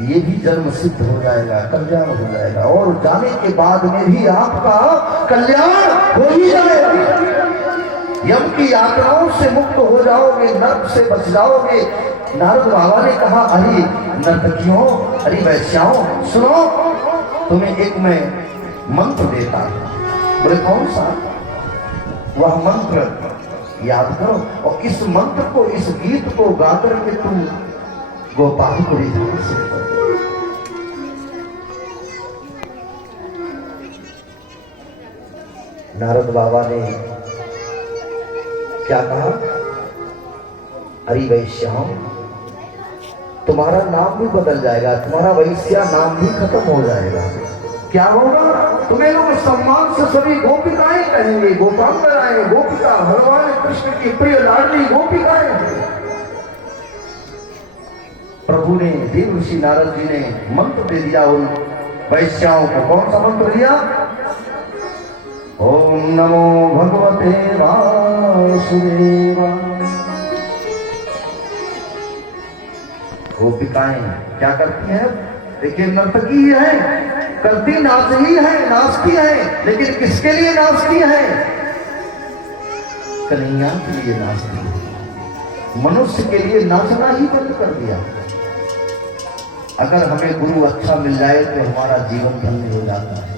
ये भी जन्म सिद्ध हो जाएगा, कल्याण हो जाएगा, और जाने के बाद में भी आपका कल्याण हो ही जाएगा। यम की यात्राओं से मुक्त हो जाओगे, नर्क से बच जाओगे। नारद बाबा ने कहा, अरे नर्तकियों, अरे वैश्याओं, सुनो, तुम्हें एक मैं मंत्र देता हूं। बोले कौन सा? वह मंत्र याद करो, और इस मंत्र को, इस गीत को गाकर के तुम गोपाल को रिझा सकते। नारद बाबा ने क्या कहा? अरे वैश्याओं, तुम्हारा नाम भी बदल जाएगा, तुम्हारा वैश्या नाम भी खत्म हो जाएगा। क्या होगा? तुम्हें लोग सम्मान से सभी गोपिकाएं कहेंगे, गोपांगनाएं, गोपिका, भगवान कृष्ण की प्रिय लाडली गोपिकाएं। प्रभु ने, देव ऋषि नारद जी ने मंत्र दे दिया उन वैश्याओं को। कौन सा मंत्र दिया? ओम नमो भगवते वासुदेवाय। गोपिकाएं क्या करती हैं? देखिए, नर्तकी है, करती नाच ही है, नाचती है, लेकिन किसके लिए नाचती है? कन्हैया के लिए नाचती है। मनुष्य के लिए नाचना ही बंद कर दिया। अगर हमें गुरु अच्छा मिल जाए तो हमारा जीवन धन्य हो जाता है।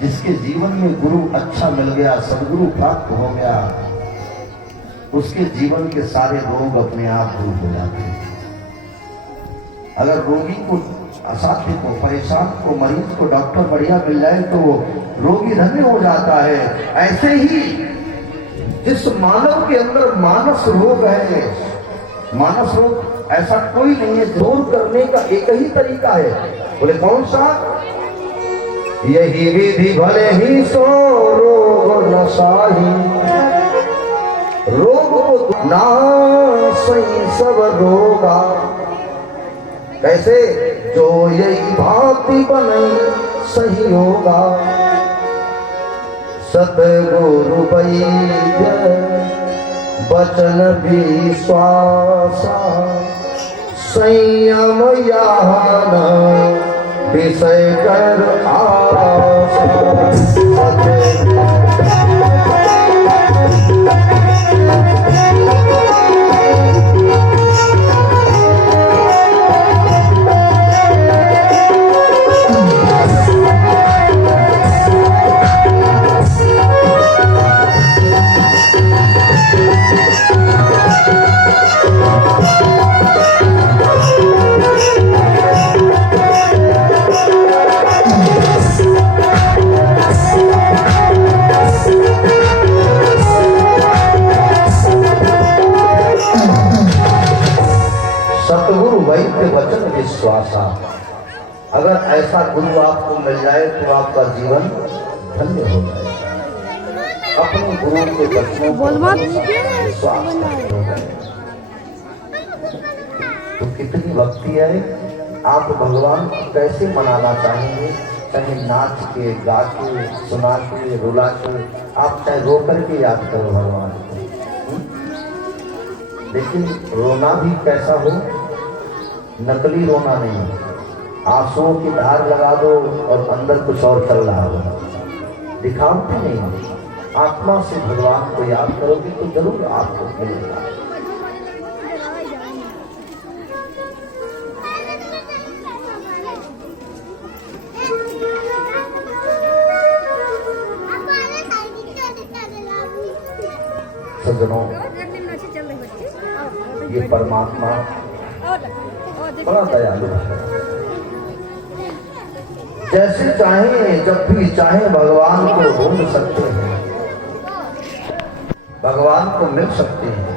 जिसके जीवन में गुरु अच्छा मिल गया, सदगुरु प्राप्त हो गया, उसके जीवन के सारे रोग अपने आप दूर हो जाते हैं। अगर रोगी को, असाध्य को, परेशान को, मरीज को डॉक्टर बढ़िया मिल जाए तो रोगी धन्य हो जाता है। ऐसे ही जिस मानव के अंदर मानस रोग है, मानस रोग ऐसा कोई नहीं है, दूर करने का एक ही तरीका है। बोले कौन सा? यही विधि भले ही सो रोग नसाही, रोग को नासई सब रोगा। कैसे? जो यही भांति बने सही होगा। सतगुरु वैद्य वचन विश्वासा, संयम यान विषय कर आशा। वचन विश्वासा। अगर ऐसा गुरु आपको मिल जाए तो आपका जीवन धन्य हो जाएगा। अपने गुरु के वचनों पर विश्वास तो कितनी भक्ति है। आप भगवान को कैसे मनाना चाहेंगे? चाहे नाच के, गा के, सुना के, रुला के, आप चाहे रो करके याद करो भगवान को, लेकिन रोना भी कैसा हो? नकली रोना नहीं, आंसुओं की धार लगा दो और अंदर कुछ और चल रहा हो, दिखावटी नहीं। आत्मा से भगवान को याद करोगे तो जरूर आपको मिलेगा। सज्जनों, ये परमात्मा बड़ा दयालु है। जैसे चाहे, जब भी चाहे भगवान को ढूंढ सकते हैं, भगवान को मिल सकते हैं।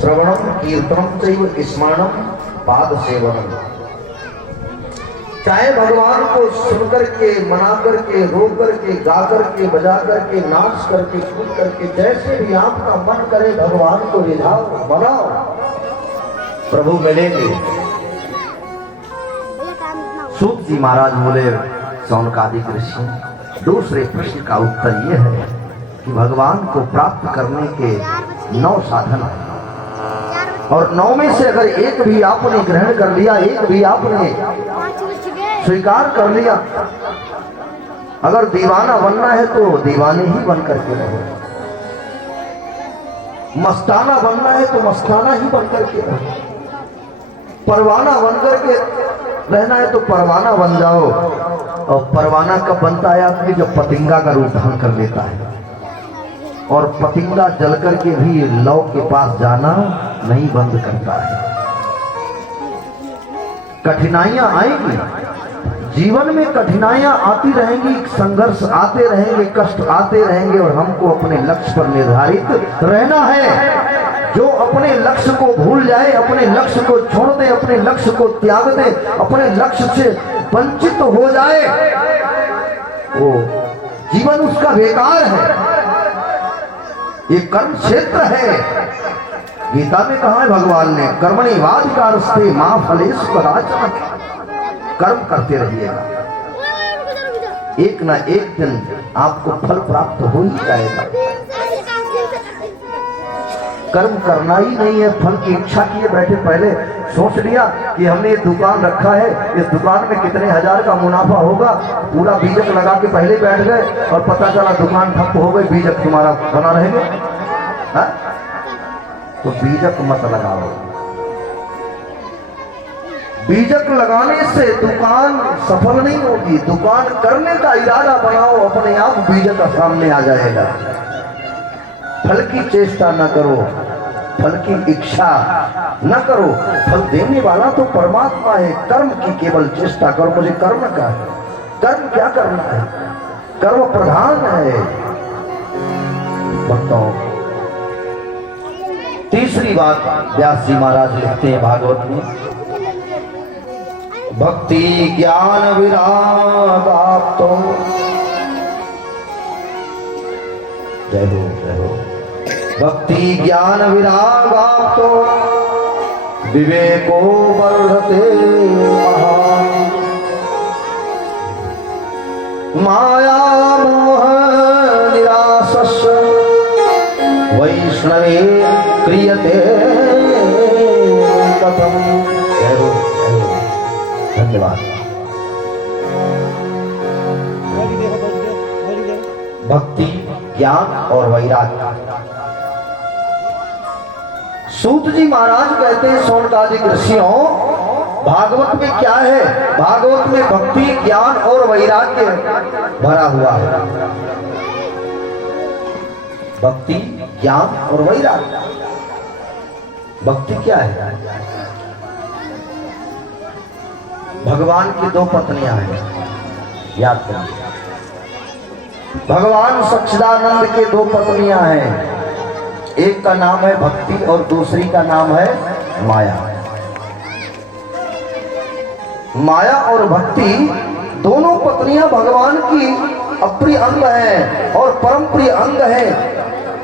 श्रवणम कीर्तनम चैव स्मरणम पाद सेवनम। चाहे भगवान को सुन करके, मना करके, रो करके, गा करके, बजा करके, नाच करके, कूद करके, जैसे भी आपका मन करे भगवान को रिझाओ, मनाओ, प्रभु मिलेंगे। सूत जी महाराज बोले, शौनकादिक ऋषि, दूसरे प्रश्न का उत्तर यह है कि भगवान को प्राप्त करने के 9 साधन हैं और 9 में से अगर एक भी आपने ग्रहण कर लिया, एक भी आपने स्वीकार कर लिया, अगर दीवाना बनना है तो दीवाने ही बन करके रहो, मस्ताना बनना है तो मस्ताना ही बन करके रहो, परवाना बन करके रहना है तो परवाना बन जाओ। और परवाना कब बनता है आदमी? जब पतिंगा का रूप धारण कर लेता है। और पतिंगा जल करके भी लौ के पास जाना नहीं बंद करता है। कठिनाइयां आएंगी, जीवन में कठिनाइयां आती रहेंगी, संघर्ष आते रहेंगे, कष्ट आते रहेंगे और हमको अपने लक्ष्य पर निर्धारित रहना है। जो अपने लक्ष्य को भूल जाए, अपने लक्ष्य को छोड़ दे, अपने लक्ष्य को त्याग दे, अपने लक्ष्य से वंचित हो जाए, वो जीवन उसका बेकार है। ये कर्म क्षेत्र है। गीता में कहा है भगवान ने, कर्मणिवाधिकारस्ते मा फलेषु कदाचन। कर्म करते रहिएगा, एक ना एक दिन आपको फल प्राप्त हो ही जाएगा। कर्म करना ही नहीं है, फल की इच्छा किए बैठे, पहले सोच लिया कि हमने ये दुकान रखा है, इस दुकान में कितने हजार का मुनाफा होगा, पूरा बीजक लगा के पहले बैठ गए और पता चला दुकान ठप्प हो गई, बीजक तुम्हारा बना रहेगा। तो बीजक मत लगाओ। बीजक लगाने से दुकान सफल नहीं होगी। दुकान करने का इरादा बनाओ, अपने आप बीजक सामने आ जाएगा। फल की चेष्टा न करो, फल की इच्छा न करो, फल देने वाला तो परमात्मा है। कर्म की केवल चेष्टा करो। मुझे कर्म का है, कर्म क्या करना है, कर्म प्रधान है। बताओ, तीसरी बात व्यास जी महाराज लिखते हैं भागवत में, भक्ति ज्ञान विराग आपतो। जय हो, जय हो। भक्ति ज्ञान विराग आपतो विवेको वर्धते महान्। माया मोह निरासस्य वैष्णवे क्रियते कथम। जय हो, जय हो। धन्यवाद। भक्ति ज्ञान और वैराग्य। सूत जी महाराज कहते हैं, सोनकादिक ऋषियों, भागवत में क्या है? भागवत में भक्ति ज्ञान और वैराग्य भरा हुआ है। भक्ति ज्ञान और वैराग्य। भक्ति क्या है? भगवान की 2 पत्नियां हैं, याद करिए। भगवान सच्चिदानंद के 2 पत्नियां हैं, एक का नाम है भक्ति और दूसरी का नाम है माया। माया और भक्ति दोनों पत्नियां भगवान की अप्रिय अंग हैं और परम प्रिय अंग हैं।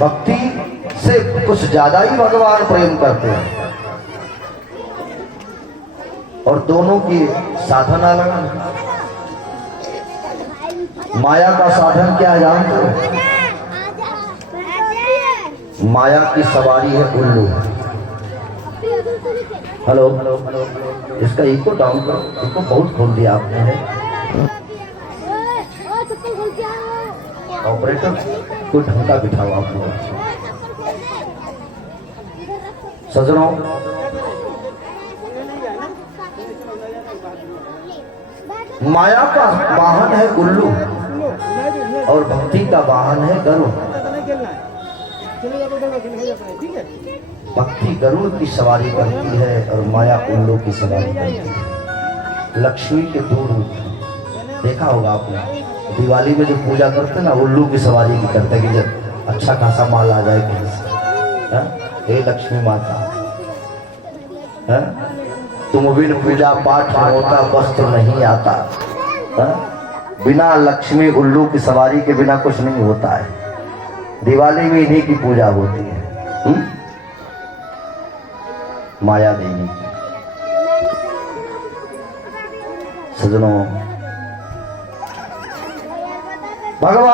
भक्ति से कुछ ज्यादा ही भगवान प्रेम करते हैं और दोनों की साधन अलग है। माया का साधन क्या जानते हो? माया की सवारी है उल्लू। हेलो, इसका इको डाउन करो, इको बहुत खोल दिया आपने। ऑपरेटर कोई ढंग का बिठाओ आप लोग। सजनों, माया का वाहन है उल्लू और भक्ति का वाहन है गरुड़। भक्ति गरुड़ की सवारी करती है और माया उल्लू की सवारी करती है। लक्ष्मी के 2 रूप देखा होगा आपने। दिवाली में जो पूजा करते ना, उल्लू की सवारी की करते कि जब अच्छा खासा माल आ जाए कहीं से। हे लक्ष्मी माता, तुम बिन पूजा पाठ होता वस्त्र नहीं आता। बिना लक्ष्मी उल्लू की सवारी के बिना कुछ नहीं होता है। दिवाली में इन्हीं की पूजा होती है, माया देवी की। सजनों, भगवान